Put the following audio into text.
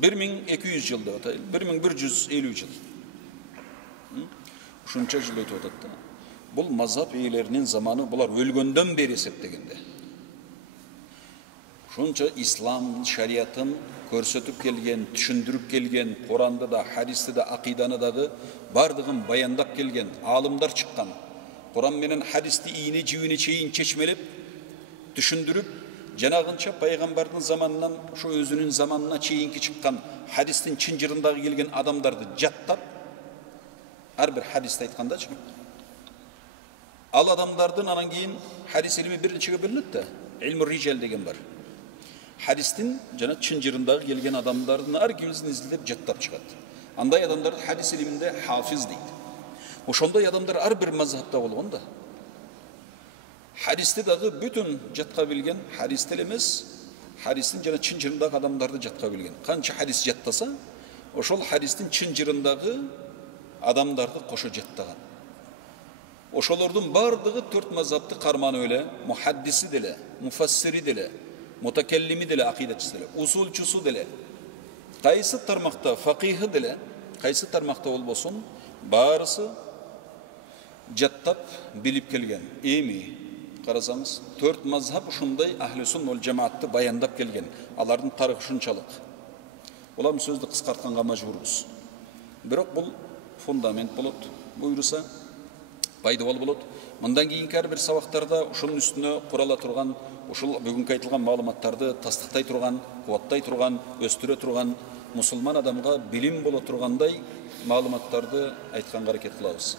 1200 жыл деп атайлы, 1150 жыл. Ушунча жыл өтүп атат да. Бул мазхаб ээлеринин заманы, булар өлгөндөн бери эсептегенде. Ушунча ислам шариатын көрсөтүп келген, түшүндүрүп келген, Куранды да, хадисти да, акыйданы дагы бардыгын баяндап келген алымдар чыккан. Куран менен хадисти ийне жибине чейин чечмелеп, түшүндүрүп, жанагынча пайгамбардын заманынан ошо өзүнүн заманына чейинки чыккан хадистин чын жырындагы келген адамдарды жаттап, ар бир хадисти айткандачы. Ал адамдардын анан кийин хадис илими биринчиге бөлүнөт да, илму рижал деген бар. Хадистин жана чын жырындагы келген адамдардын ар кимисин изилдеп жаттап чыгат. Андай адамдарды хадис илиминде хафиз дейт. Ошондой адамдар ар бир мазхабта болгон да. Хадисти дагы бүтүн жатка билген, хадисти эмес, хадистин жана чын жырындагы адамдарды жатка билген. Канча хадис жаттаса, ошол хадистин чын жырындагы адамдарды кошо жаттаган. Ошолордун бардыгы төрт мазхабты карманып эле, мухаддиси деле, муфассири деле, мутакеллими деле, акыйдатчысы деле, усулчусу деле, кайсы тармакта факихи деле, кайсы тармакта болбосун, баарысы жаттап билип келген. Эми карасаңыз, төрт мазхаб ушундай ахли сунна вал жамаатты баяндап келген. Алардын тарыхы ушунчалык. Улам сөздү кыскартканга мажбурбуз. Бирок бул фундамент болот. Буйруса пайдалуу болот. Мындан кийинки ар бир сабактарда ушунун үстүнө курала турган, ушул бүгүнкү айтылган маалыматтарды тастыктай турган, кубаттай турган, өстүрө турган, мусулман адамга билим боло тургандай маалыматтарды айтканга аракет кылабыз.